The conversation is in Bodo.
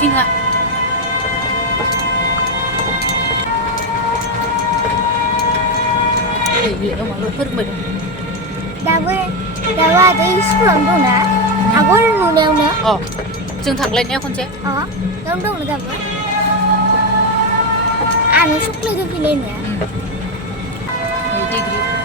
Jing ạ. Để đâu mà luôn phớt mình. Dawa cái school đó nè. Aku nu neo nè. Dừng thẳng lên nhé con chế. Đâu là dawa. Nó xúc lên cái lên nè. Degree.